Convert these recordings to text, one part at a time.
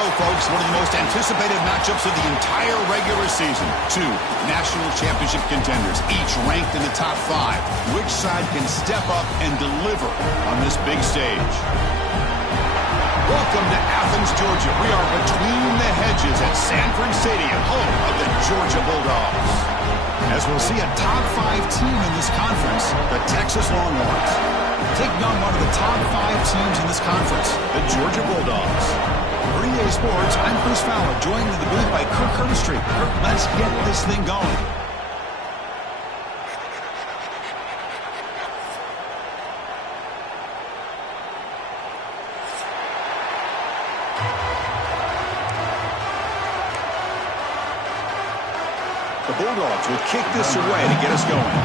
go, folks. One of the most anticipated matchups of the entire regular season. Two national championship contenders, each ranked in the top 5. Which side can step up and deliver on this big stage? Welcome to Athens, Georgia. We are between the hedges at Sanford Stadium, home of the Georgia Bulldogs. As we'll see a top 5 team in this conference, the Texas Longhorns, taking on one of the top 5 teams in this conference, the Georgia Bulldogs. For EA Sports, I'm Chris Fowler, joined in the booth by Kirk Herbstreit. Kirk, let's get this thing going. The Bulldogs will kick this away to get us going.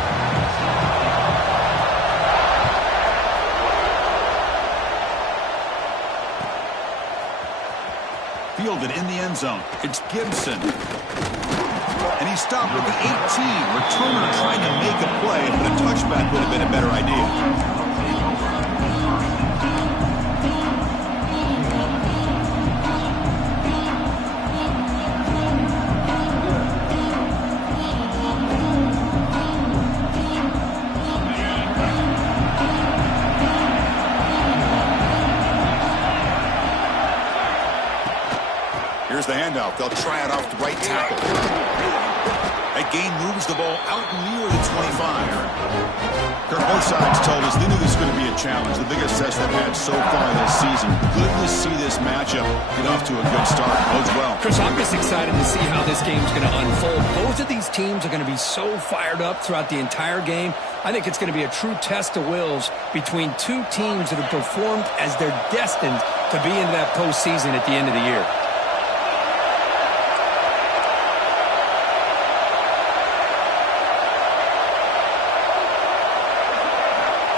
Fielded in the end zone. It's Gibson. And he stopped with the 18. Returner trying to make a play, but a touchback would have been a better idea. Here's the handoff. They'll try it off the right tackle. That gain moves the ball out near the 25. Kirk, both sides told us they knew this was going to be a challenge. The biggest test they've had so far this season. Good to see this matchup get off to a good start. Bodes well. Chris, I'm just excited to see how this game's going to unfold. Both of these teams are going to be so fired up throughout the entire game. I think it's going to be a true test of wills between two teams that have performed as they're destined to be into that postseason at the end of the year.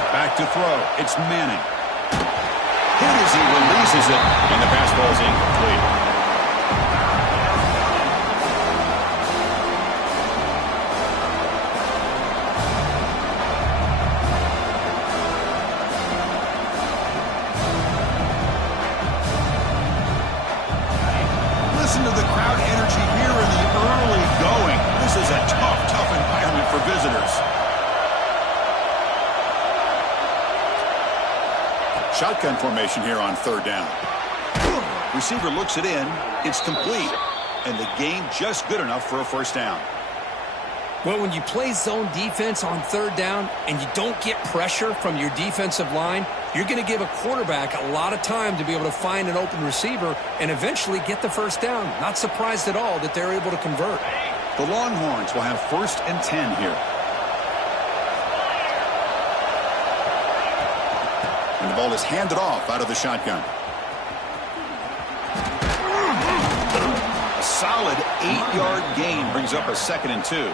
Back to throw. It's Manning. Hit as he releases it, and the pass ball is incomplete. Listen to the crowd energy here in the early going. This is a tough environment for visitors. Shotgun formation here on third down. Receiver looks it in. It's complete. And the game just good enough for a first down. Well, when you play zone defense on third down and you don't get pressure from your defensive line, you're going to give a quarterback a lot of time to be able to find an open receiver and eventually get the first down. Not surprised at all that they're able to convert. The Longhorns will have 1st and 10 here. And the ball is handed off out of the shotgun. A solid 8-yard gain brings up a 2nd and 2.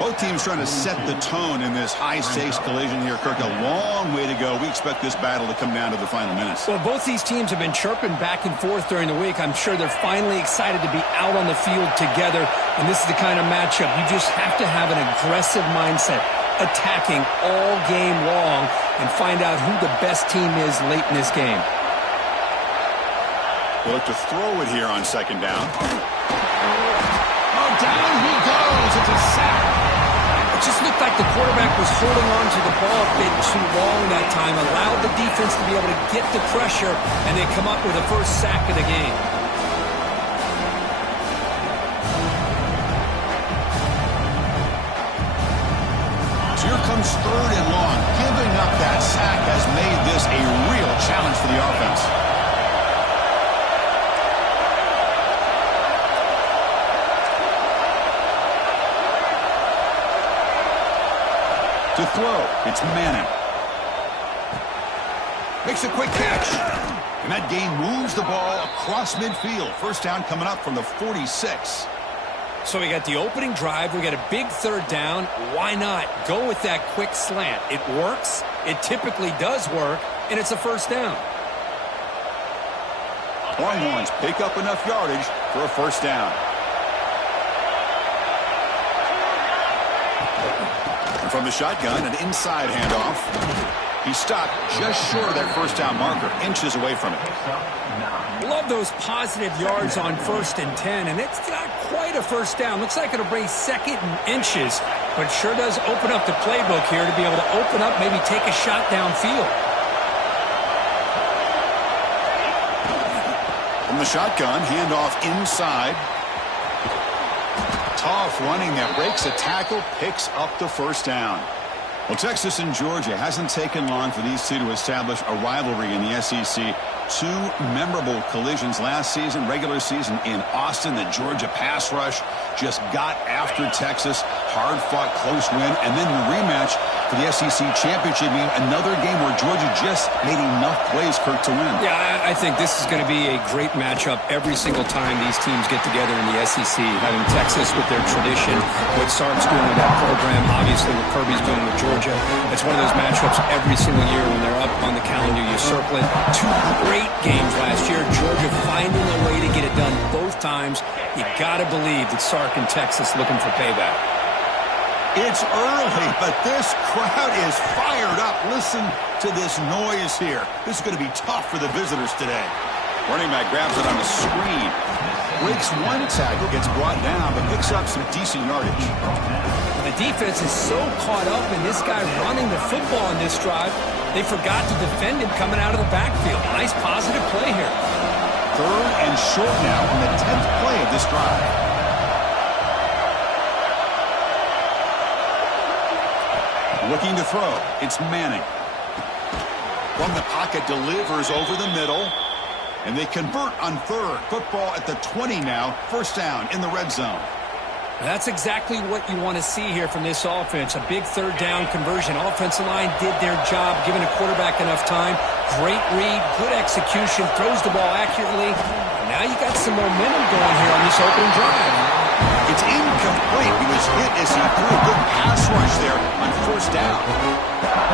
Both teams trying to set the tone in this high-stakes collision here. Kirk, a long way to go. We expect this battle to come down to the final minutes. Well, both these teams have been chirping back and forth during the week. I'm sure they're finally excited to be out on the field together. And this is the kind of matchup you just have to have an aggressive mindset, attacking all game long, and find out who the best team is late in this game. We'll look to throw it here on 2nd down. Oh, down he goes. It's a sack. It just looked like the quarterback was holding on to the ball a bit too long that time, allowed the defense to be able to get the pressure, and they come up with the first sack of the game. Here comes 3rd and long. Giving up that sack has made this a real challenge for the offense. To throw, it's Manning. Makes a quick catch. And that gain moves the ball across midfield. First down coming up from the 46. So we got the opening drive. We got a big 3rd down. Why not go with that quick slant? It works. It typically does work. And it's a first down. Longhorns pick up enough yardage for a first down. And from the shotgun, an inside handoff. He stopped just short of that first down marker, inches away from it. Love those positive yards on 1st and 10, and it's not quite a first down. Looks like it'll bring 2nd and inches, but sure does open up the playbook here to be able to open up, maybe take a shot downfield. From the shotgun, handoff inside. Tough running that breaks a tackle, picks up the first down. Well, Texas and Georgia hasn't taken long for these two to establish a rivalry in the SEC. 2 memorable collisions last season, regular season in Austin. The Georgia pass rush just got after Texas. Hard-fought, close win. And then the rematch for the SEC championship game. Another game where Georgia just made enough plays, Kirk, to win. Yeah, I think this is going to be a great matchup every single time these teams get together in the SEC. Having Texas with their tradition, what Sark's doing with that program, obviously what Kirby's doing with Georgia. It's one of those matchups every single year when they're up on the calendar. You circle it. 2 great games last year. Georgia finding a way to get it done both times. You got to believe that Sark and Texas looking for payback. It's early, but this crowd is fired up. Listen to this noise here. This is going to be tough for the visitors today. Running back grabs it on the screen. Breaks 1 tackle, gets brought down, but picks up some decent yardage. The defense is so caught up in this guy running the football on this drive, they forgot to defend him coming out of the backfield. Nice positive play here. 3rd and short now on the 10th play of this drive. Looking to throw. It's Manning. From the pocket, delivers over the middle. And they convert on 3rd. Football at the 20 now. First down in the red zone. That's exactly what you want to see here from this offense. A big 3rd down conversion. Offensive line did their job, giving a quarterback enough time. Great read, good execution, throws the ball accurately. And now you got some momentum going here on this opening drive. It's incomplete. He was hit as he threw a good pass rush there on 1st down.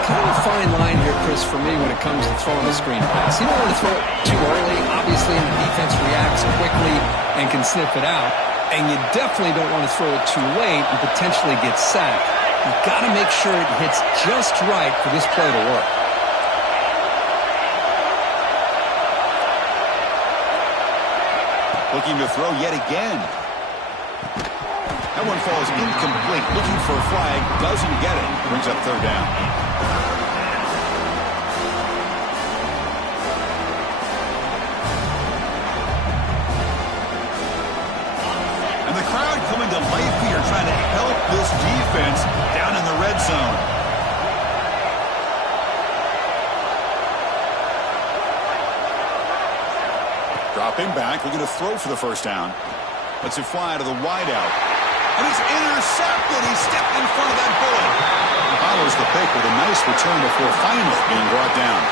Kind of a fine line here, Chris, for me when it comes to throwing a screen pass. You don't want to throw it too early, obviously, and the defense reacts quickly and can sniff it out. And you definitely don't want to throw it too late and potentially get sacked. You've got to make sure it hits just right for this play to work. Looking to throw yet again. That one falls incomplete. Looking for a flag. Doesn't get it. Brings up 3rd down. And the crowd coming to life here, trying to help this defense down in the red zone. Dropping back, looking to throw for the first down. Lets it fly to the wideout. And it's intercepted. He stepped in front of that bullet. He follows the pick with a nice return before finally being brought down.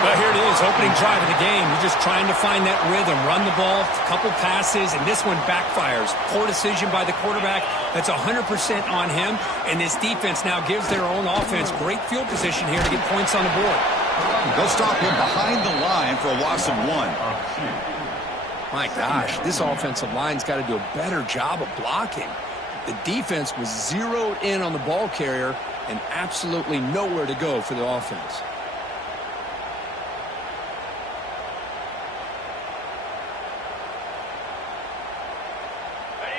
Well, here it is, opening drive of the game. You're just trying to find that rhythm, run the ball, a couple passes, and this one backfires. Poor decision by the quarterback. That's 100% on him, and this defense now gives their own offense great field position here to get points on the board. They'll stop him behind the line for a loss of 1. My gosh, this offensive line's got to do a better job of blocking. The defense was zeroed in on the ball carrier and absolutely nowhere to go for the offense.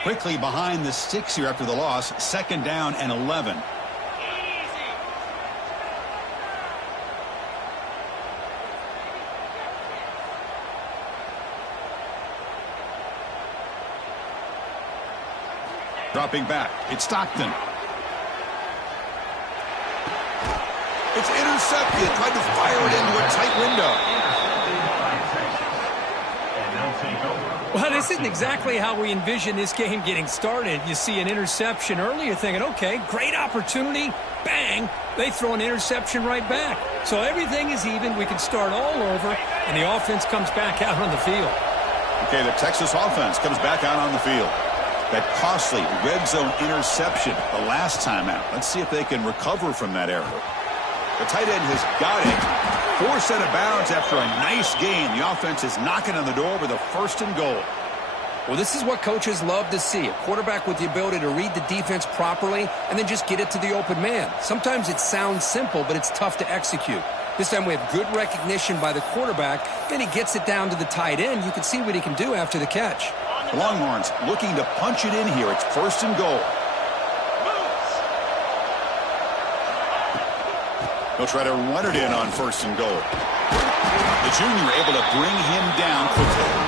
Quickly behind the sticks here after the loss. 2nd down and 11. Dropping back. It's Stockton. It's intercepted. Tried to fire it into a tight window. Well, this isn't exactly how we envision this game getting started. You see an interception early, you're thinking, okay, great opportunity. Bang, they throw an interception right back. So everything is even. We can start all over, and the offense comes back out on the field. Okay, the Texas offense comes back out on the field. That costly red zone interception the last time out. Let's see if they can recover from that error. The tight end has got it. 4 set of bounds after a nice game. The offense is knocking on the door with a 1st and goal. Well, this is what coaches love to see. A quarterback with the ability to read the defense properly and then just get it to the open man. Sometimes it sounds simple, but it's tough to execute. This time we have good recognition by the quarterback. Then he gets it down to the tight end. You can see what he can do after the catch. Longhorns looking to punch it in here. It's 1st and goal. He'll try to run it in on 1st and goal. The junior able to bring him down quickly.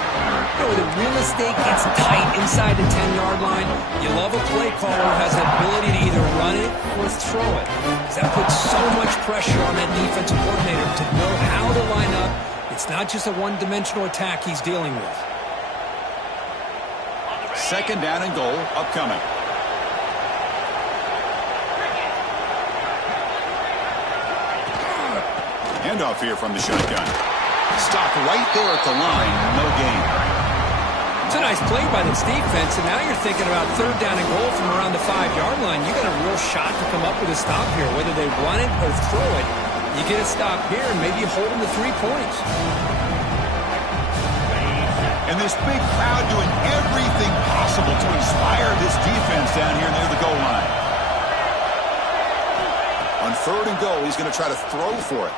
When the real estate gets tight inside the 10-yard line, you love a play caller who has the ability to either run it or throw it. That puts so much pressure on that defensive coordinator to know how to line up. It's not just a one-dimensional attack he's dealing with. 2nd down and goal upcoming. Handoff here from the shotgun. Stopped right there at the line. No gain. It's a nice play by this defense, and now you're thinking about 3rd down and goal from around the 5-yard line. You got a real shot to come up with a stop here. Whether they run it or throw it, you get a stop here and maybe hold them to 3 points. And this big crowd doing everything possible to inspire this defense down here near the goal line. On 3rd and goal, he's going to try to throw for it.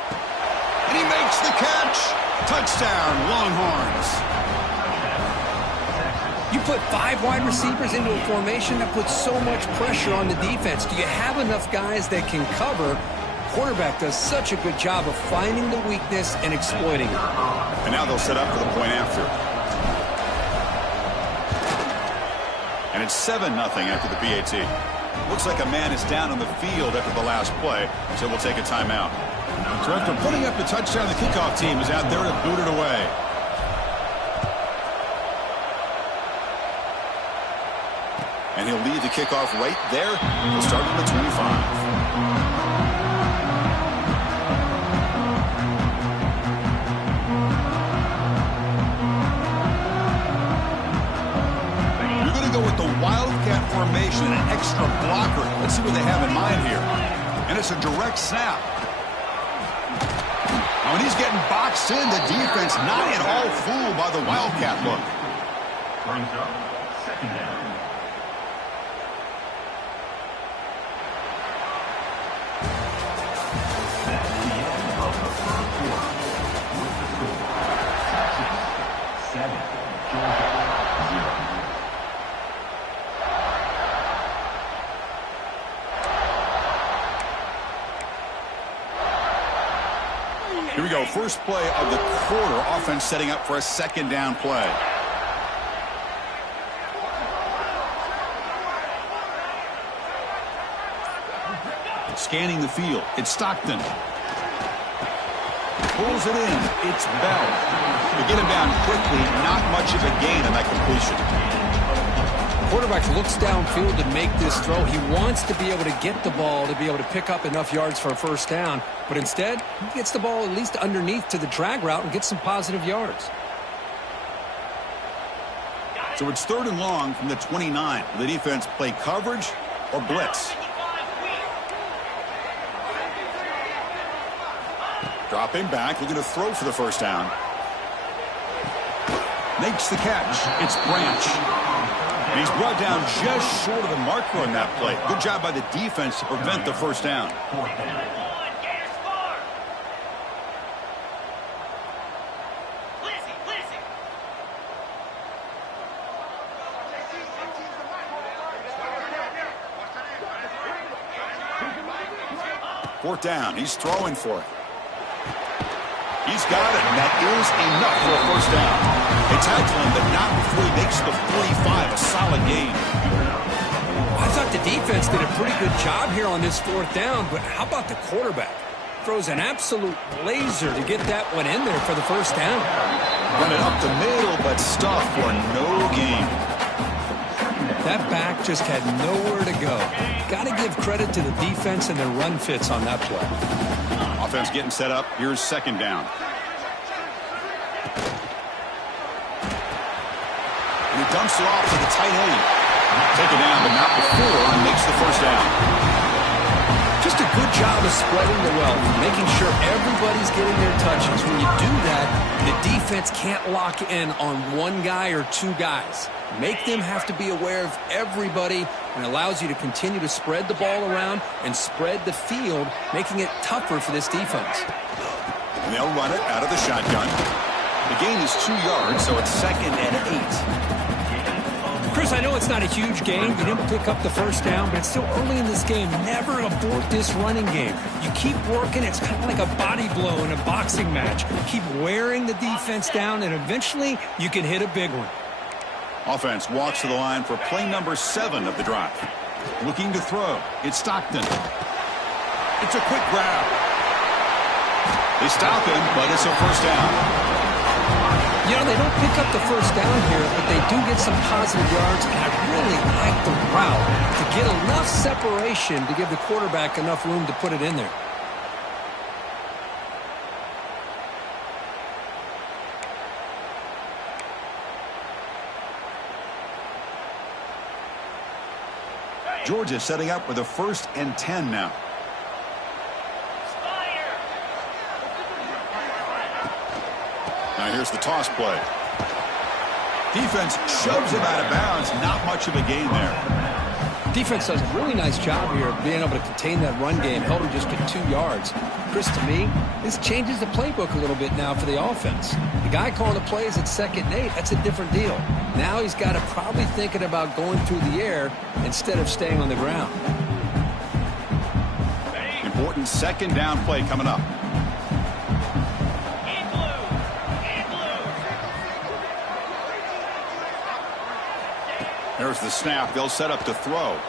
And he makes the catch. Touchdown, Longhorns. You put 5 wide receivers into a formation, that puts so much pressure on the defense. Do you have enough guys that can cover? Quarterback does such a good job of finding the weakness and exploiting it. And now they'll set up for the point after. And it's 7-0 after the PAT. Looks like a man is down on the field after the last play, so we'll take a timeout. So after putting up the touchdown, the kickoff team is out there to boot it away. And he'll lead the kickoff right there. We'll start on the 25. Wildcat formation, an extra blocker. Let's see what they have in mind here. And it's a direct snap. Now, when he's getting boxed in, the defense not at all fooled by the Wildcat look. Brings up 2nd down. That's the end of the 1st quarter. With the score, Texas 7, Georgia 0. Here we go. First play of the quarter. Offense setting up for a 2nd down play. Scanning the field. It's Stockton. Pulls it in. It's Bell. To get him down quickly, not much of a gain on that completion. Quarterback looks downfield to make this throw. He wants to be able to get the ball to be able to pick up enough yards for a 1st down. But instead, he gets the ball at least underneath to the drag route and gets some positive yards. So it's 3rd and long from the 29. Will the defense play coverage or blitz? Dropping back, looking to throw for the 1st down. Makes the catch. It's Branch. And he's brought down just short of the marker on that play. Good job by the defense to prevent the 1st down. Fourth down. He's throwing for it. He's got it, and that is enough for a 1st down. They tackle him, but not before he makes the 45. A solid gain. I thought the defense did a pretty good job here on this 4th down, but how about the quarterback? Throws an absolute laser to get that one in there for the 1st down. Run it up the middle, but stuff for no gain. That back just had nowhere to go. Got to give credit to the defense and their run fits on that play. Offense getting set up. Here's 2nd down. And he dumps it off to the tight end. Take it down, but not before he makes the 1st down. Just a good job to spreading the wealth, making sure everybody's getting their touches. When you do that, the defense can't lock in on one guy or two guys. Make them have to be aware of everybody, and allows you to continue to spread the ball around and spread the field, making it tougher for this defense. And they'll run it out of the shotgun. The gain is 2 yards, so it's 2nd and 8. Chris, I know it's not a huge game. You didn't pick up the first down, but it's still early in this game. Never abort this running game. You keep working. It's kind of like a body blow in a boxing match. Keep wearing the defense down, and eventually you can hit a big one. Offense walks to the line for play number 7 of the drive. Looking to throw. It's Stockton. It's a quick grab. They stop him, but it's a first down. You know, they don't pick up the first down here, but they do get some positive yards, and I really like the route to get enough separation to give the quarterback enough room to put it in there. Georgia setting up with a 1st and 10 now. Now here's the toss play. Defense shoves him out of bounds. Not much of a gain there. Defense does a really nice job here of being able to contain that run game. Held him just to 2 yards. Chris, to me, this changes the playbook a little bit now for the offense. The guy calling the plays at 2nd and 8, that's a different deal. Now he's got to probably thinking about going through the air instead of staying on the ground. Important 2nd down play coming up. There's the snap. They'll set up to throw.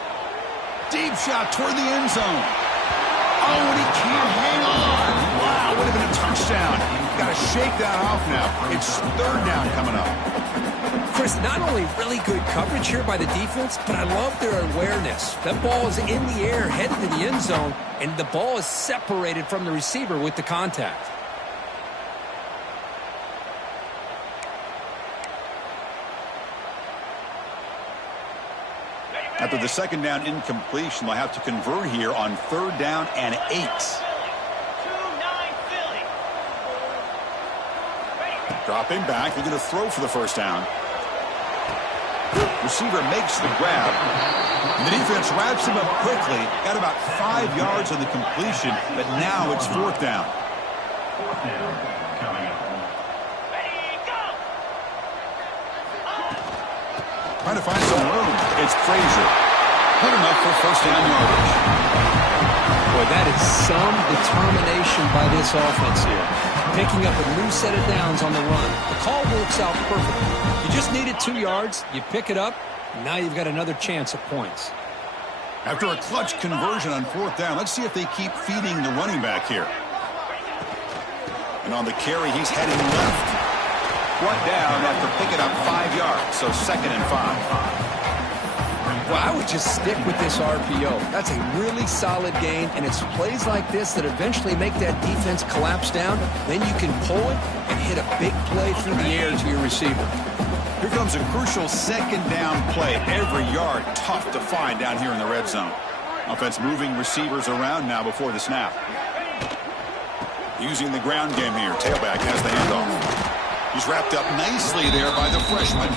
Deep shot toward the end zone. Oh, and he can't hang on. Wow, would have been a touchdown. Got to shake that off now. It's 3rd down coming up. Chris, not only really good coverage here by the defense, but I love their awareness. That ball is in the air, headed to the end zone, and the ball is separated from the receiver with the contact. After the 2nd down incompletion, they'll have to convert here on 3rd down and 8. Dropping back, they're going to throw for the 1st down. Receiver makes the grab. And the defense wraps him up quickly. Got about 5 yards on the completion, but now it's 4th down. 4th down coming up. Trying to find some room. It's Frazier. Good enough for 1st down yardage. Boy, that is some determination by this offense here. Picking up a new set of downs on the run. The call works out perfectly. You just needed 2 yards. You pick it up. And now you've got another chance at points. After a clutch conversion on 4th down, let's see if they keep feeding the running back here. And on the carry, he's heading left. Brought down after picking up 5 yards, so 2nd and 5. Well, I would just stick with this RPO. That's a really solid gain, and it's plays like this that eventually make that defense collapse down. Then you can pull it and hit a big play through the air to your receiver. Here comes a crucial 2nd down play. Every yard tough to find down here in the red zone. Offense moving receivers around now before the snap. Using the ground game here. Tailback has the handoff. He's wrapped up nicely there by the freshman.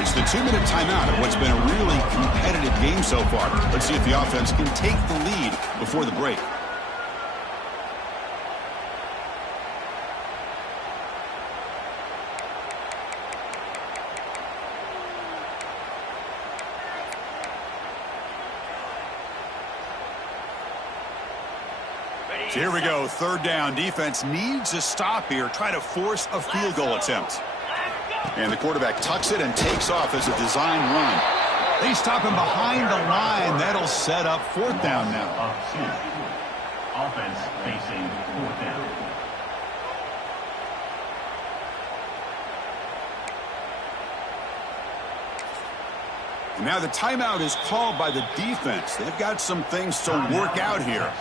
It's the 2-minute timeout of what's been a really competitive game so far. Let's see if the offense can take the lead before the break. So here we go, 3rd down. Defense needs a stop here. Try to force a field goal attempt. And the quarterback tucks it and takes off as a design run. They stop him behind the line. That'll set up 4th down now. Offense facing 4th down. And now the timeout is called by the defense. They've got some things to work out here.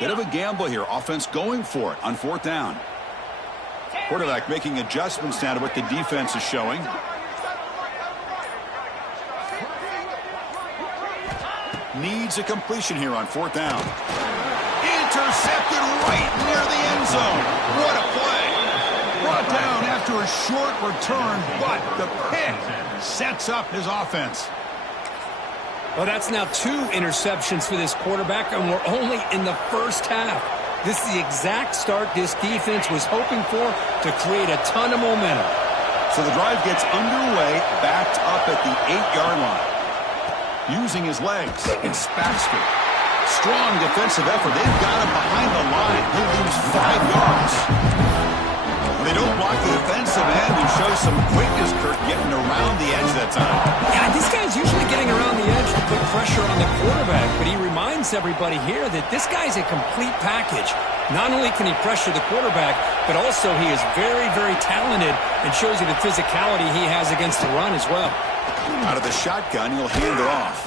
Bit of a gamble here. Offense going for it on 4th down. Quarterback making adjustments now to what the defense is showing. Needs a completion here on 4th down. Intercepted right near the end zone. What a play. Brought down after a short return, but the pick sets up his offense. Well, that's now 2 interceptions for this quarterback, and we're only in the first half. This is the exact start this defense was hoping for to create a ton of momentum. So the drive gets underway, backed up at the 8-yard line. Using his legs, it's Baxter. Strong defensive effort. They've got him behind the line. He'll lose 5 yards. They don't block the defensive end and show some quickness, Kirk, getting around the edge that time. Yeah, this guy's usually getting around the edge to put pressure on the quarterback, but he reminds everybody here that this guy's a complete package. Not only can he pressure the quarterback, but also he is very, very talented and shows you the physicality he has against the run as well. Out of the shotgun, he'll hand it off.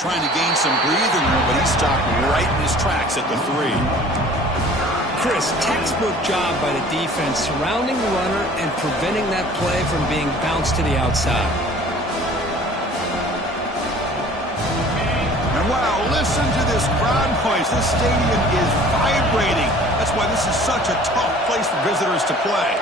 Trying to gain some breathing room, but he's stopped right in his tracks at the 3. Chris, textbook job by the defense surrounding the runner and preventing that play from being bounced to the outside. And wow, listen to this crowd noise. This stadium is vibrating. That's why this is such a tough place for visitors to play.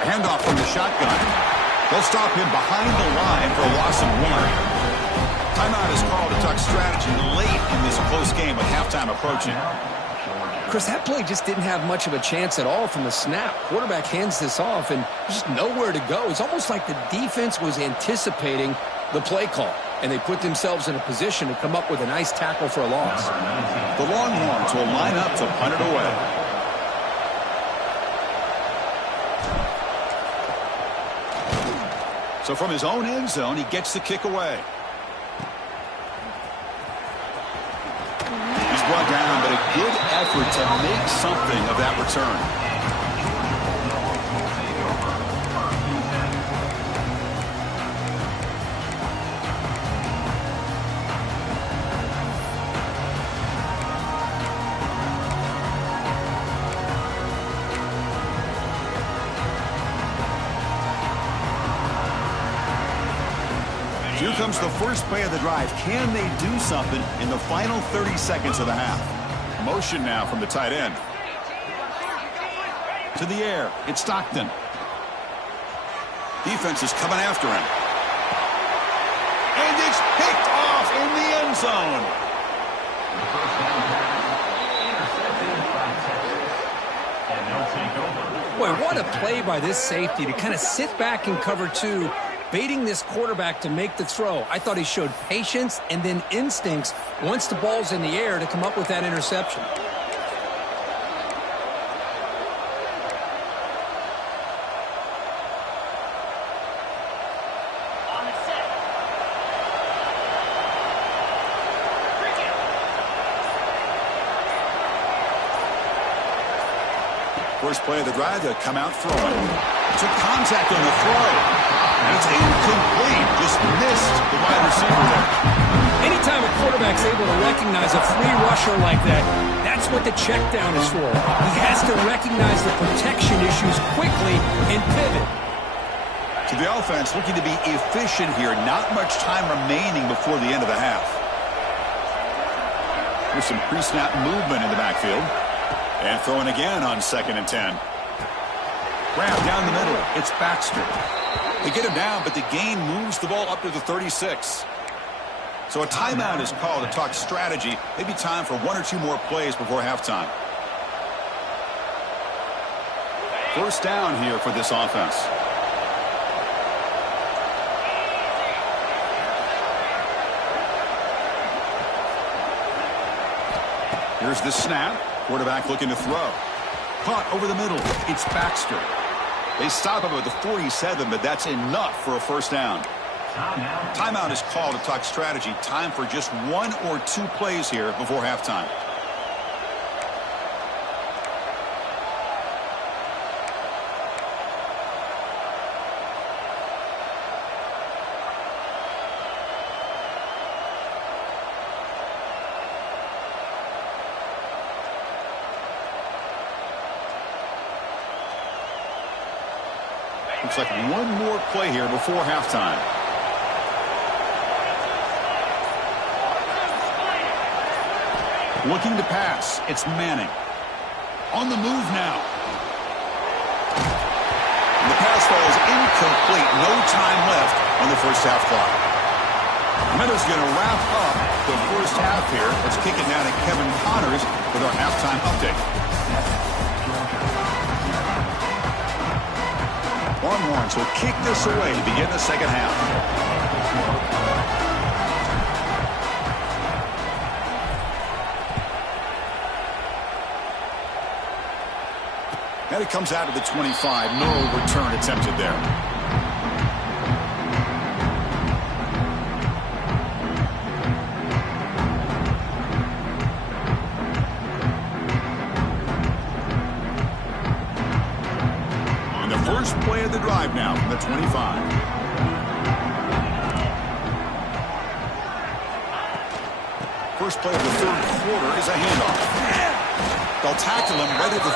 Handoff from the shotgun. They'll stop him behind the line for a loss of 1. Timeout is called to talk strategy late in this close game with halftime approaching. Chris, that play just didn't have much of a chance at all from the snap. Quarterback hands this off and just nowhere to go. It's almost like the defense was anticipating the play call, and they put themselves in a position to come up with a nice tackle for a loss. The Longhorns will line up to punt it away. So from his own end zone, he gets the kick away. He's brought down, but a good effort to make something of that return. Here comes the first play of the drive. Can they do something in the final 30 seconds of the half? Motion now from the tight end. To the air. It's Stockton. Defense is coming after him. And it's picked off in the end zone. Boy, what a play by this safety to kind of sit back and cover 2, baiting this quarterback to make the throw. I thought he showed patience and then instincts once the ball's in the air to come up with that interception. First play of the drive, they'll come out throwing. Took contact on the throw. And it's incomplete. Just missed the wide receiver there. Anytime a quarterback's able to recognize a free rusher like that, that's what the check down is for. He has to recognize the protection issues quickly and pivot. To the offense, looking to be efficient here. Not much time remaining before the end of the half. There's some pre-snap movement in the backfield. And throwing again on 2nd and 10. Grab down the middle. It's Baxter. They get him down, but the gain moves the ball up to the 36. So a timeout is called to talk strategy. Maybe time for 1 or 2 more plays before halftime. First down here for this offense. Here's the snap. Quarterback looking to throw. Caught over the middle. It's Baxter. They stop him at the 47, but that's enough for a first down. Timeout is called to talk strategy. Time for just 1 or 2 plays here before halftime. Looks like one more play here before halftime. Looking to pass. It's Manning. On the move now. The pass falls incomplete. No time left on the first half clock. Meadows going to wrap up the first half here. Let's kick it down to Kevin Connors with our halftime update. Longhorns will kick this away to begin the second half. And it comes out to the 25. No return attempted there. First play of the drive now from the 25. First play of the third quarter is a handoff. They'll tackle him right at the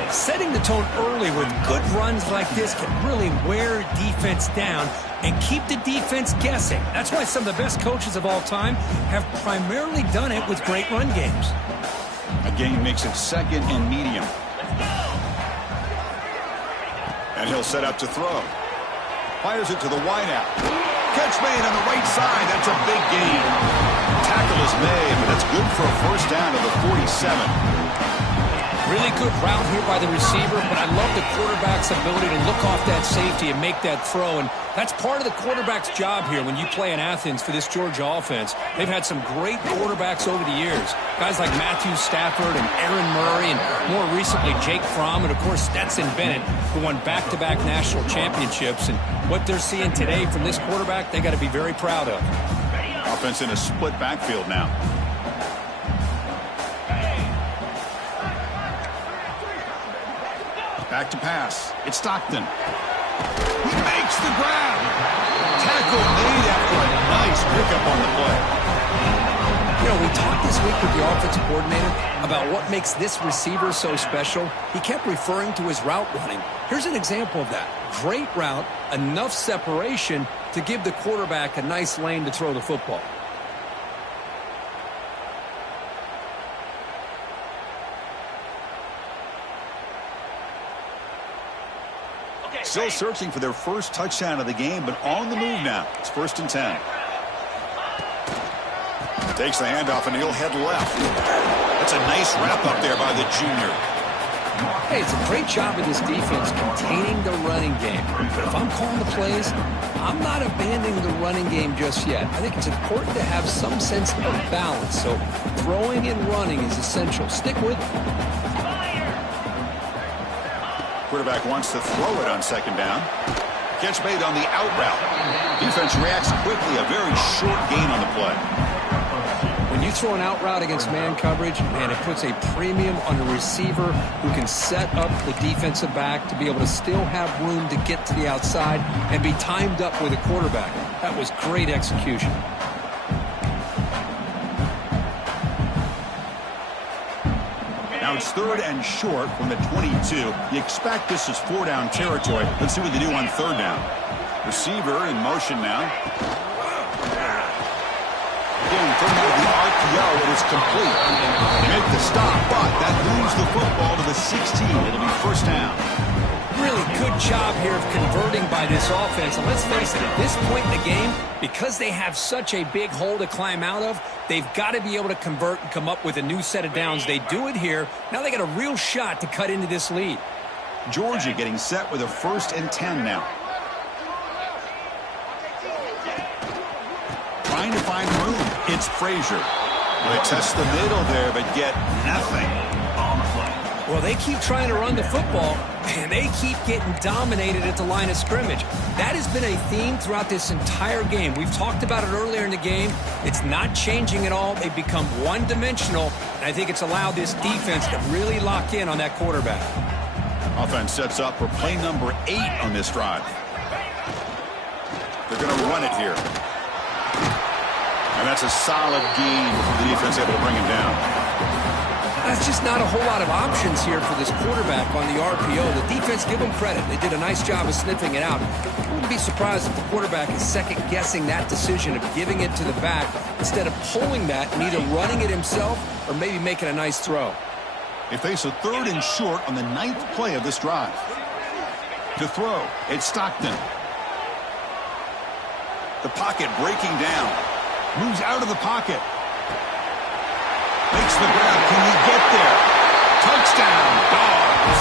31. Setting the tone early with good runs like this can really wear defense down and keep the defense guessing. That's why some of the best coaches of all time have primarily done it with great run games. A game makes it second and medium. And he'll set up to throw. Fires it to the wideout. Catch made on the right side. That's a big gain. Tackle is made, but that's good for a first down to the 47. Really good route here by the receiver, but I love the quarterback's ability to look off that safety and make that throw. And that's part of the quarterback's job here when you play in Athens for this Georgia offense. They've had some great quarterbacks over the years. Guys like Matthew Stafford and Aaron Murray and more recently Jake Fromm and, of course, Stetson Bennett, who won back-to-back national championships. And what they're seeing today from this quarterback, they got to be very proud of. Offense in a split backfield now. Back to pass. It's Stockton. He makes the grab. Tackle made after a nice pickup on the play. You know, we talked this week with the offensive coordinator about what makes this receiver so special. He kept referring to his route running. Here's an example of that. Great route, enough separation to give the quarterback a nice lane to throw the football. Still searching for their first touchdown of the game, but on the move now. It's 1st and 10. Takes the handoff, and he'll head left. That's a nice wrap up there by the junior. Hey, it's a great job of this defense containing the running game. But if I'm calling the plays, I'm not abandoning the running game just yet. I think it's important to have some sense of balance. So throwing and running is essential. Stick with it. Quarterback wants to throw it on second down. Catch made on the out route. Defense reacts quickly. A very short gain on the play. When you throw an out route against man coverage, man, it puts a premium on a receiver who can set up the defensive back to be able to still have room to get to the outside and be timed up with a quarterback. That was great execution. Now it's 3rd and short from the 22. You expect this is 4-down territory. Let's see what they do on 3rd down. Receiver in motion now. Again, thrown out of the RPO. It is complete. Make the stop, but that moves the football to the 16. It'll be first down. Really good job here of converting by this offense. And let's face it, at this point in the game, because they have such a big hole to climb out of, they've got to be able to convert and come up with a new set of downs. They do it here. Now they got a real shot to cut into this lead. Georgia getting set with a 1st and 10 now. Trying to find room. It's Frazier. They test the middle there, but get nothing. On the play, Well, they keep trying to run the football, and they keep getting dominated at the line of scrimmage. That has been a theme throughout this entire game. We've talked about it earlier in the game. It's not changing at all. They've become one-dimensional, and I think it's allowed this defense to really lock in on that quarterback. Offense sets up for play number 8 on this drive. They're going to run it here. And that's a solid gain for the defense, able to bring him down. That's just not a whole lot of options here for this quarterback on the RPO. The defense, give them credit. They did a nice job of sniffing it out. I wouldn't be surprised if the quarterback is second-guessing that decision of giving it to the back instead of pulling that and either running it himself or maybe making a nice throw. They face a 3rd and short on the 9th play of this drive. To throw, it's Stockton. The pocket breaking down. Moves out of the pocket. Makes the grab. Can he get there? Touchdown, Dogs.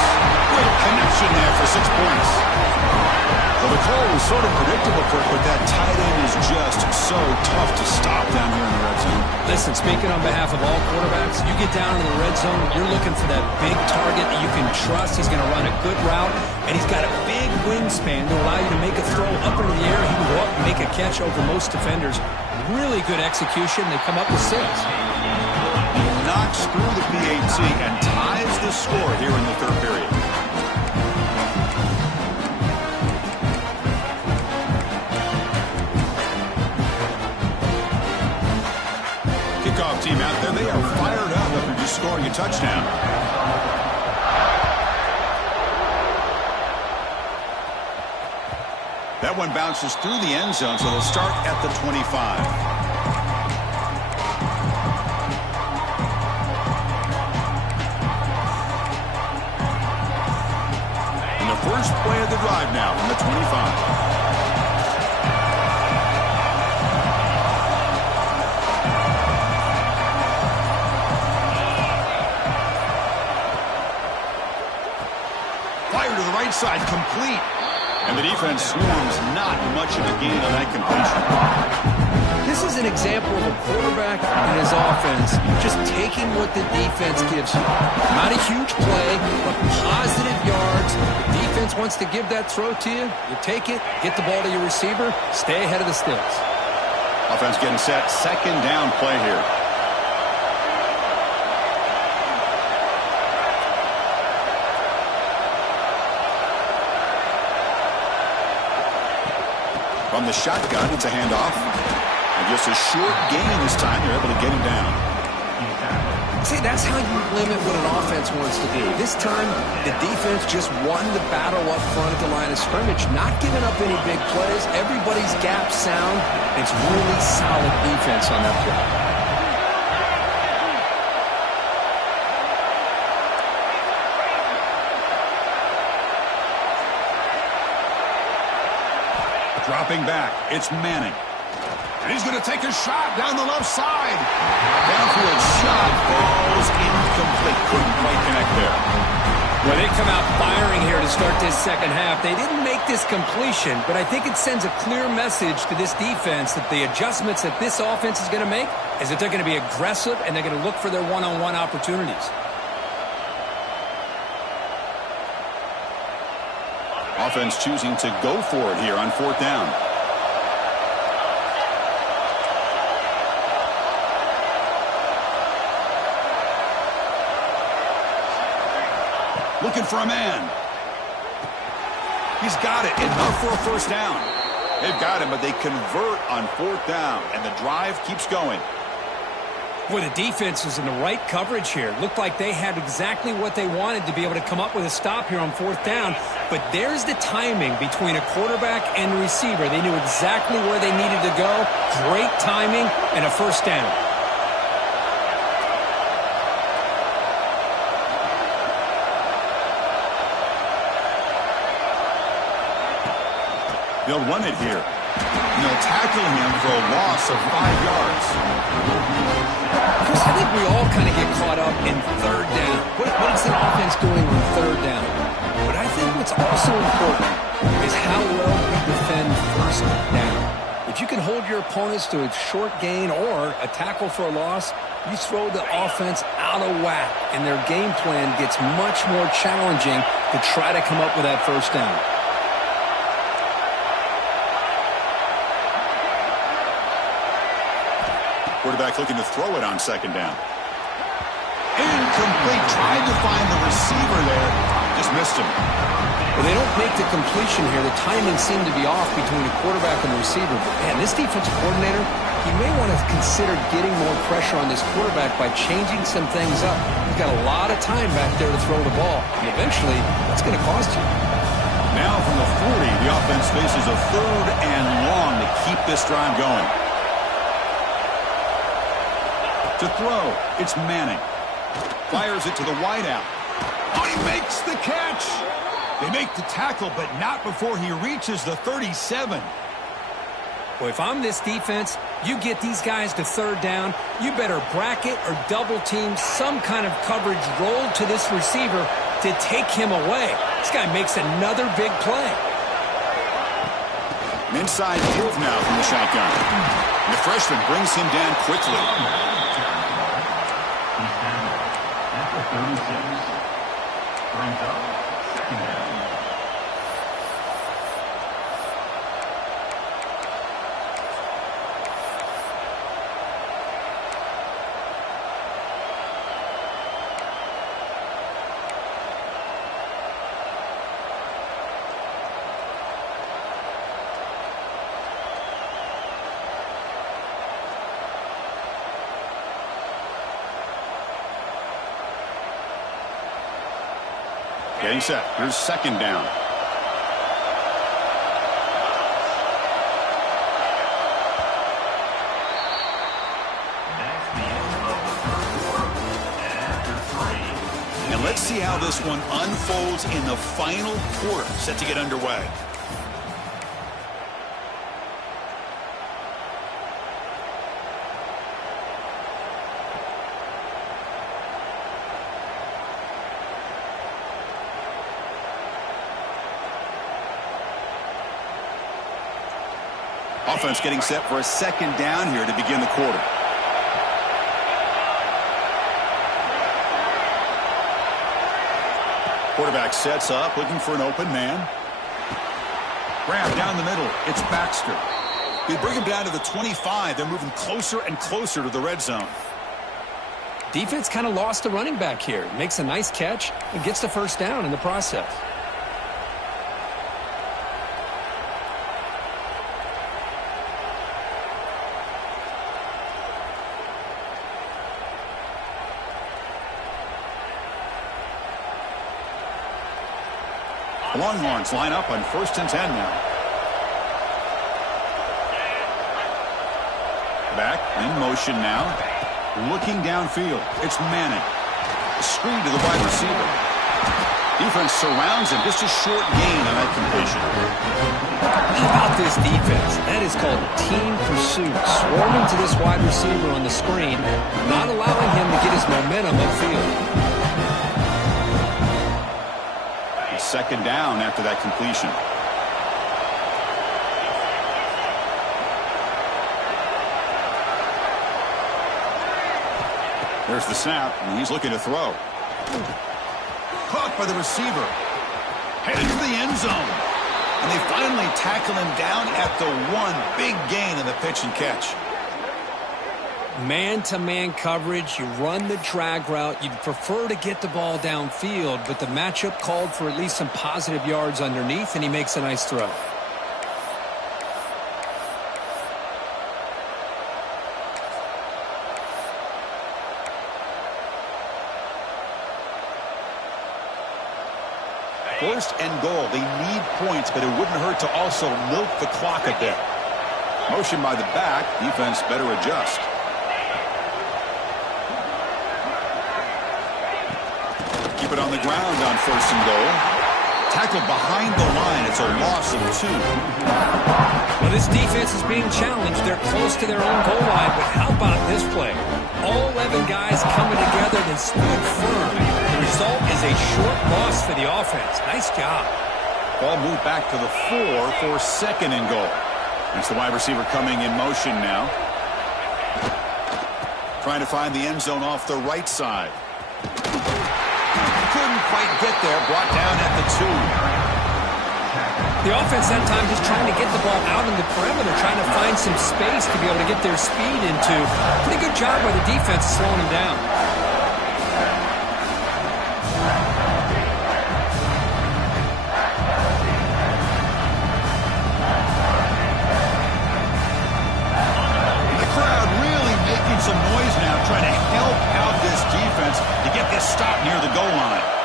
Great connection there for 6 points. Well, the call was sort of predictable, Kirk, but that tight end is just so tough to stop down here in the red zone. Listen, speaking on behalf of all quarterbacks, you get down in the red zone, you're looking for that big target that you can trust. He's going to run a good route, and he's got a big wingspan to allow you to make a throw up into the air. He can go up and make a catch over most defenders. Really good execution. They come up with 6. Knocks through the PAT and ties the score here in the 3rd period. Kickoff team out there. They are fired up after just scoring a touchdown. That one bounces through the end zone, so they'll start at the 25. First play of the drive now from the 25. Fire to the right side, complete. And the defense swarms, not much of a gain on that completion. This is an example of a quarterback and his offense just taking what the defense gives you. Not a huge play, but positive yards. The defense wants to give that throw to you. You take it, get the ball to your receiver, stay ahead of the sticks. Offense getting set, 2nd down play here. From the shotgun, it's a handoff. And just a short gain this time. They're able to get him down. See, that's how you limit what an offense wants to do. This time, the defense just won the battle up front at the line of scrimmage, not giving up any big plays. Everybody's gap sound. It's really solid defense on that play. Dropping back, it's Manning. And he's going to take a shot down the left side. Downfield shot falls incomplete. Couldn't quite connect there. Well, they come out firing here to start this 2nd half. They didn't make this completion, but I think it sends a clear message to this defense that the adjustments that this offense is going to make is that they're going to be aggressive and they're going to look for their one-on-one opportunities. Offense choosing to go for it here on 4th down. Looking for a man. He's got it. Enough for a 1st down. They've got him, but they convert on 4th down, and the drive keeps going. Boy, the defense was in the right coverage here. Looked like they had exactly what they wanted to be able to come up with a stop here on 4th down. But there's the timing between a quarterback and the receiver. They knew exactly where they needed to go. Great timing and a 1st down. They'll run it here. And they'll tackle him for a loss of 5 yards. Chris, I think we all kind of get caught up in 3rd down. What is an offense doing on 3rd down? But I think what's also important is how well we defend 1st down. If you can hold your opponents to a short gain or a tackle for a loss, you throw the offense out of whack, and their game plan gets much more challenging to try to come up with that first down. Quarterback looking to throw it on second down. Incomplete. Tried to find the receiver there. Just missed him. Well, they don't make the completion here. The timing seemed to be off between the quarterback and the receiver. But, man, this defensive coordinator, he may want to consider getting more pressure on this quarterback by changing some things up. He's got a lot of time back there to throw the ball. And eventually, that's going to cost you. Now from the 40, the offense faces a 3rd and long to keep this drive going. To throw, it's Manning. Fires it to the wideout. Oh, he makes the catch. They make the tackle, but not before he reaches the 37. Boy, if I'm this defense, you get these guys to 3rd down, you better bracket or double team some kind of coverage roll to this receiver to take him away. This guy makes another big play. An inside move now from the shotgun. And the freshman brings him down quickly. He's down at the 36. Brings up second down. Getting set. Here's second down. That's the end of the first quarter. After 3. And let's see how this one unfolds in the final quarter, set to get underway. Offense getting set for a second down here to begin the quarter. Quarterback sets up, looking for an open man. Grab down the middle. It's Baxter. They bring him down to the 25. They're moving closer and closer to the red zone. Defense kind of lost the running back here. Makes a nice catch and gets the first down in the process. Longhorns line up on 1st and 10 now. Back in motion now. Looking downfield. It's Manning. Screen to the wide receiver. Defense surrounds him. Just a short gain on that completion. How about this defense? That is called team pursuit. Swarming to this wide receiver on the screen, not allowing him to get his momentum upfield. Second down after that completion. There's the snap, and he's looking to throw. Caught by the receiver. Headed to the end zone. And they finally tackle him down at the 1. Big gain in the pitch and catch. Man-to-man coverage, you run the drag route. You'd prefer to get the ball downfield, but the matchup called for at least some positive yards underneath, and he makes a nice throw. First and goal. They need points, but it wouldn't hurt to also milk the clock a bit. Motion by the back. Defense better adjust. Keep it on the ground on 1st and goal. Tackled behind the line. It's a loss of 2. Well, this defense is being challenged. They're close to their own goal line, but how about this play? All 11 guys coming together, they stood firm. The result is a short loss for the offense. Nice job. Ball moved back to the 4 for 2nd and goal. That's the wide receiver coming in motion now. Trying to find the end zone off the right side. Couldn't quite get there. Brought down at the 2. The offense that time just trying to get the ball out in the perimeter, trying to find some space to be able to get their speed into. Pretty good job by the defense slowing them down. The crowd really making some noise now, trying to help out this defense to get this stop near the goal line.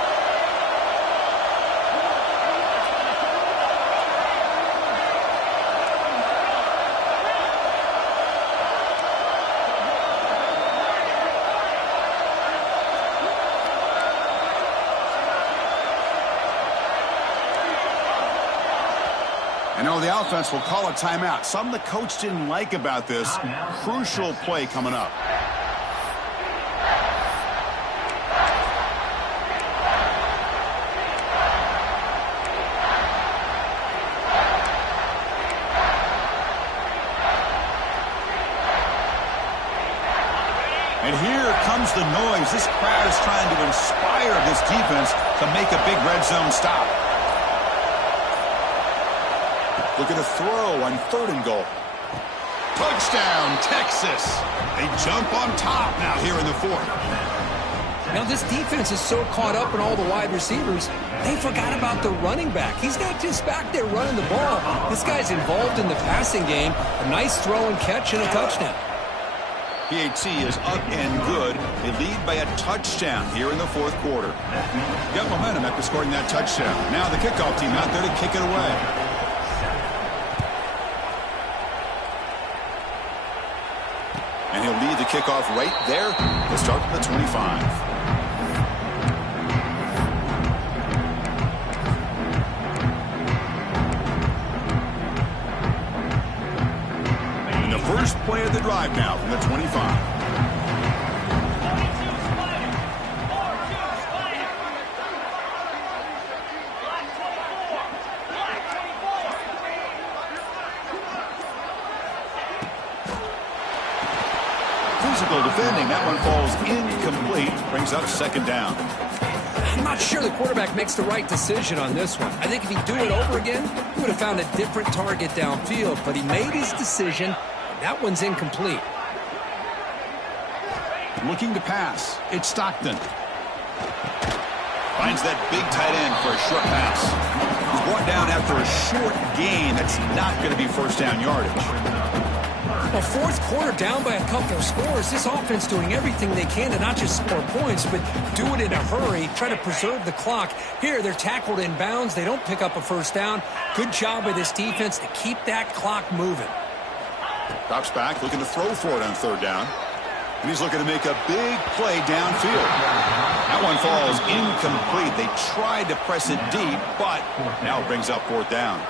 The offense will call a timeout. Something the coach didn't like about this. Crucial play coming up. And here comes the noise. This crowd is trying to inspire this defense to make a big red zone stop. Looking to throw on 3rd and goal. Touchdown, Texas. They jump on top now here in the 4th. Now this defense is so caught up in all the wide receivers, they forgot about the running back. He's not just back there running the ball. This guy's involved in the passing game. A nice throw and catch and a touchdown. PAT is up and good. They lead by a touchdown here in the 4th quarter. Got momentum after scoring that touchdown. Now the kickoff team out there to kick it away. And he'll lead the kickoff right there to start from the 25. And the first play of the drive now from the 25. Physical defending. That one falls incomplete. Brings up 2nd down. I'm not sure the quarterback makes the right decision on this one. I think if he'd do it over again, he would have found a different target downfield. But he made his decision. That one's incomplete. Looking to pass. It's Stockton. Finds that big tight end for a short pass. He's brought down after a short gain. That's not going to be 1st down yardage. Well, 4th quarter down by a couple of scores. This offense doing everything they can to not just score points, but do it in a hurry, try to preserve the clock. Here, they're tackled in bounds. They don't pick up a 1st down. Good job by this defense to keep that clock moving. Drops back, looking to throw for it on 3rd down. And he's looking to make a big play downfield. That one falls incomplete. They tried to press it deep, but now it brings up 4th down.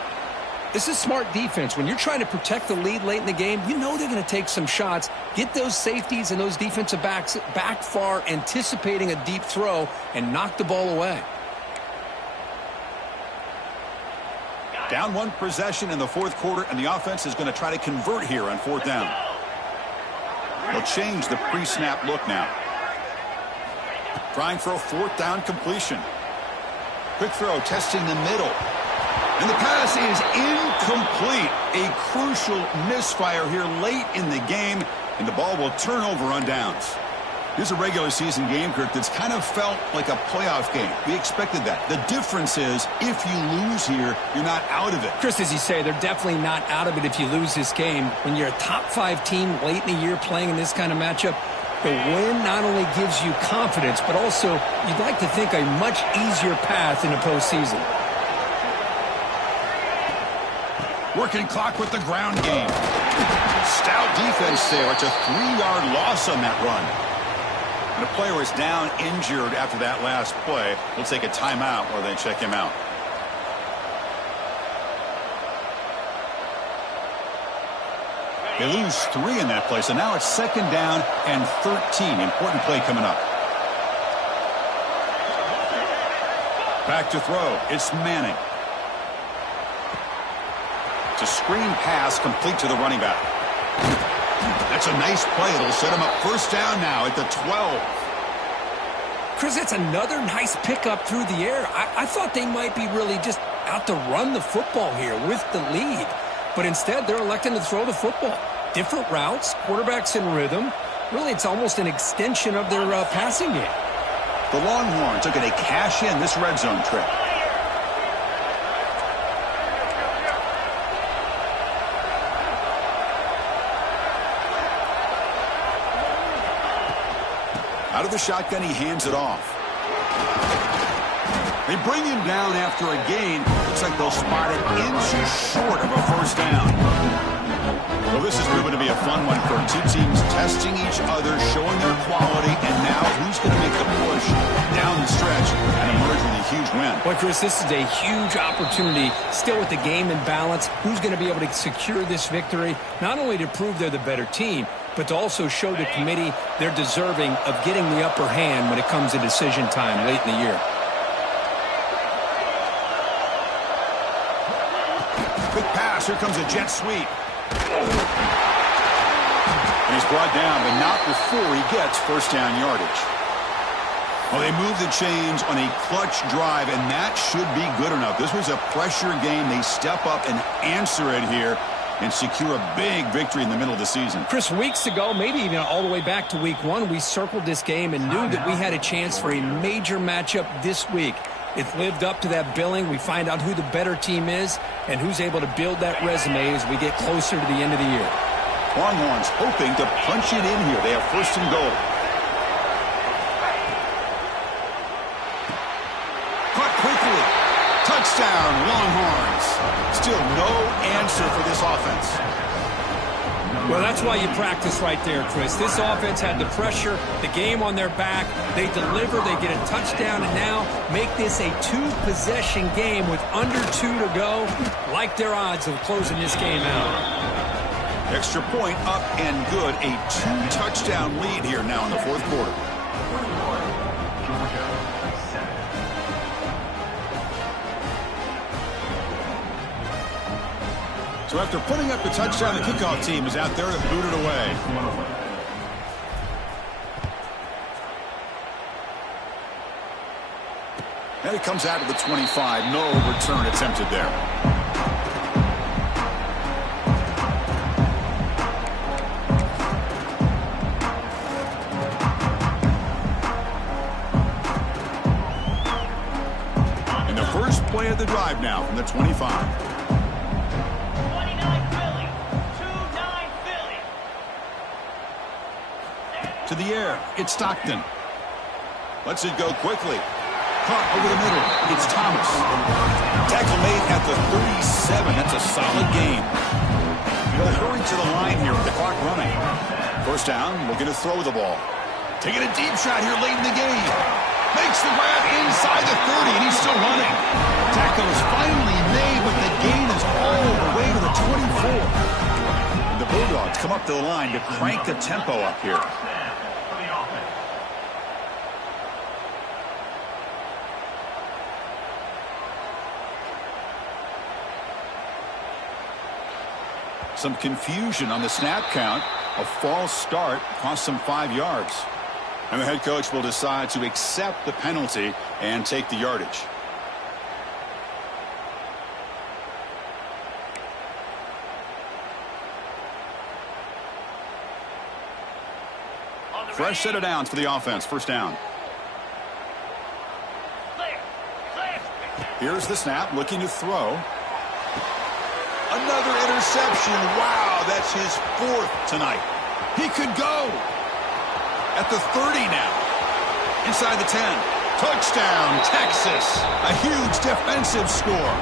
This is smart defense. When you're trying to protect the lead late in the game, you know they're going to take some shots, get those safeties and those defensive backs back far, anticipating a deep throw, and knock the ball away. Down 1 possession in the 4th quarter, and the offense is going to try to convert here on 4th down. They'll change the pre-snap look now. Trying for a 4th down completion. Quick throw, testing the middle. And the pass is incomplete. A crucial misfire here late in the game, and the ball will turn over on downs. This is a regular season game, Kirk, that's kind of felt like a playoff game. We expected that. The difference is if you lose here, you're not out of it. Chris, as you say, they're definitely not out of it if you lose this game. When you're a top 5 team late in the year playing in this kind of matchup, the win not only gives you confidence, but also you'd like to think a much easier path in the postseason. Working clock with the ground game. Stout defense there. It's a 3-yard loss on that run. And the player is down injured after that last play. We'll take a timeout while they check him out. They lose 3 in that play, so now it's 2nd down and 13. Important play coming up. Back to throw. It's Manning. It's a screen pass complete to the running back. That's a nice play. It'll set him up first down now at the 12. Chris, that's another nice pickup through the air. I thought they might be really just out to run the football here with the lead. But instead, they're electing to throw the football. Different routes, quarterbacks in rhythm. Really, it's almost an extension of their passing game. The Longhorns are going to cash in this red zone trip. Out of the shotgun, he hands it off. They bring him down after a gain. Looks like they'll spot it inches short of a first down. Well, this is proving to be a fun one for two teams testing each other, showing their quality, and now who's going to make the push down the stretch and emerge with a huge win. Boy, Chris, this is a huge opportunity. Still with the game in balance, who's going to be able to secure this victory, not only to prove they're the better team, but to also show the committee they're deserving of getting the upper hand when it comes to decision time late in the year. Quick pass. Here comes a jet sweep. And he's brought down, but not before he gets first down yardage. Well, they moved the chains on a clutch drive, and that should be good enough. This was a pressure game. They step up and answer it here and secure a big victory in the middle of the season. Chris, weeks ago, maybe even all the way back to week 1, we circled this game and knew that we had a chance for a major matchup this week. It's lived up to that billing. We find out who the better team is and who's able to build that resume as we get closer to the end of the year. Longhorns hoping to punch it in here. They have first and goal. Caught quickly. Touchdown, Longhorns. Still no answer for this offense. Well, that's why you practice right there, Chris. This offense had the pressure, the game on their back. They deliver, they get a touchdown, and now make this a two-possession game with under 2 to go. Like their odds of closing this game out. Extra point up and good. A 2-touchdown lead here now in the fourth quarter. So after putting up the touchdown, the kickoff team is out there to boot it away. And it comes out of the 25. No return attempted there. And the first play of the drive now from the 25. To the air, it's Stockton. Lets it go quickly. Caught over the middle, it's Thomas. Tackle made at the 37, that's a solid gain. They'll hurry to the line here with the clock running. First down, looking to throw the ball. Taking a deep shot here late in the game. Makes the grab inside the 30, and he's still running. Tackle is finally made, but the gain is all the way to the 24. And the Bulldogs come up to the line to crank the tempo up here. Some confusion on the snap count. A false start cost them 5 yards. And the head coach will decide to accept the penalty and take the yardage. Fresh set of downs for the offense. First down. Here's the snap, looking to throw. Another interception. Wow, that's his 4th tonight. He could go. At the 30 now. Inside the 10. Touchdown, Texas. A huge defensive score.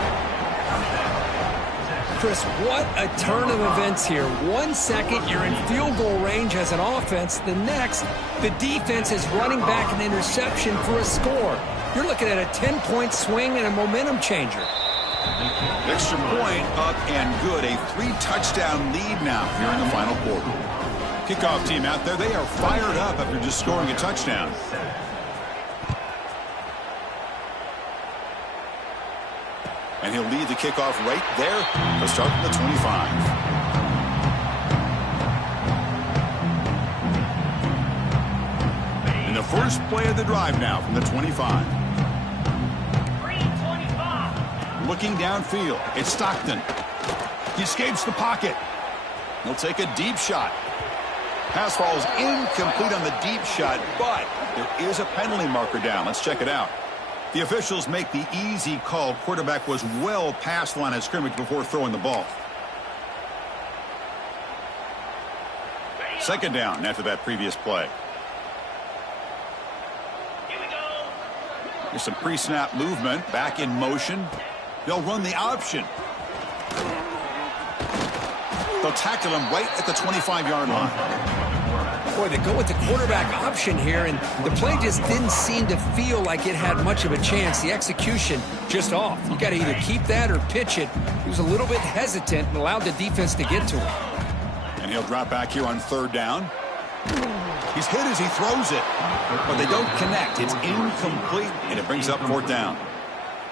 Chris, what a turn of events here. 1 second, you're in field goal range as an offense. The next, the defense is running back an interception for a score. You're looking at a 10-point swing and a momentum changer. Extra point up and good. A 3-touchdown lead now here in the final quarter. Kickoff team out there, they are fired up after just scoring a touchdown. And he'll lead the kickoff right there. He'll start from the 25. In the first play of the drive now from the 25. Looking downfield. It's Stockton. He escapes the pocket. He'll take a deep shot. Pass falls incomplete on the deep shot, but there is a penalty marker down. Let's check it out. The officials make the easy call. Quarterback was well past the line of scrimmage before throwing the ball. Second down after that previous play. There's some pre-snap movement. Back in motion. They'll run the option. They'll tackle him right at the 25-yard line. Boy, they go with the quarterback option here, and the play just didn't seem to feel like it had much of a chance. The execution just off. You got to either keep that or pitch it. He was a little bit hesitant and allowed the defense to get to him. And he'll drop back here on third down. He's hit as he throws it, but they don't connect. It's incomplete, and it brings up fourth down.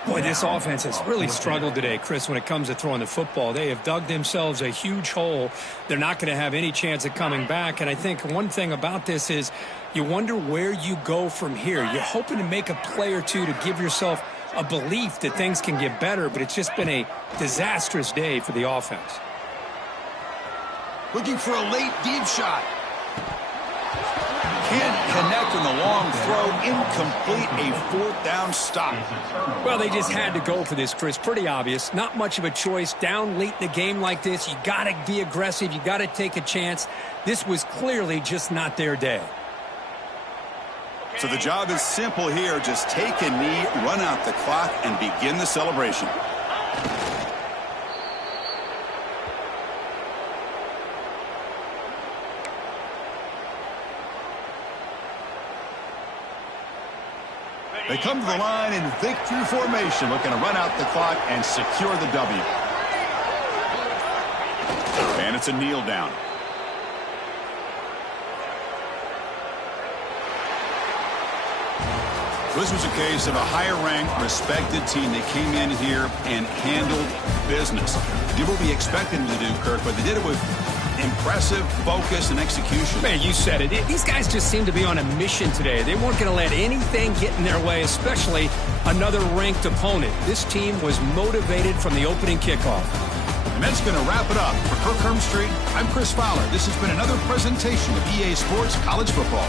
Boy, this offense has really struggled today, Chris, when it comes to throwing the football. They have dug themselves a huge hole. They're not going to have any chance of coming back. And I think one thing about this is you wonder where you go from here. You're hoping to make a play or two to give yourself a belief that things can get better, but it's just been a disastrous day for the offense. Looking for a late deep shot. Can't connect on the long throw. Incomplete. A fourth down stop. Well, they just had to go for this, Chris. Pretty obvious. Not much of a choice. Down late in the game like this, you got to be aggressive. You got to take a chance. This was clearly just not their day. So the job is simple here. Just take a knee, run out the clock, and begin the celebration. They come to the line in victory formation, looking to run out the clock and secure the W. And it's a kneel down. This was a case of a higher-ranked, respected team that came in here and handled business. Did what we expected them to do, Kirk, but they did it with impressive focus and execution. Man, you said it. These guys just seem to be on a mission today. They weren't going to let anything get in their way, especially another ranked opponent. This team was motivated from the opening kickoff. And that's going to wrap it up. For Kirk Street, I'm Chris Fowler. This has been another presentation of EA Sports College Football.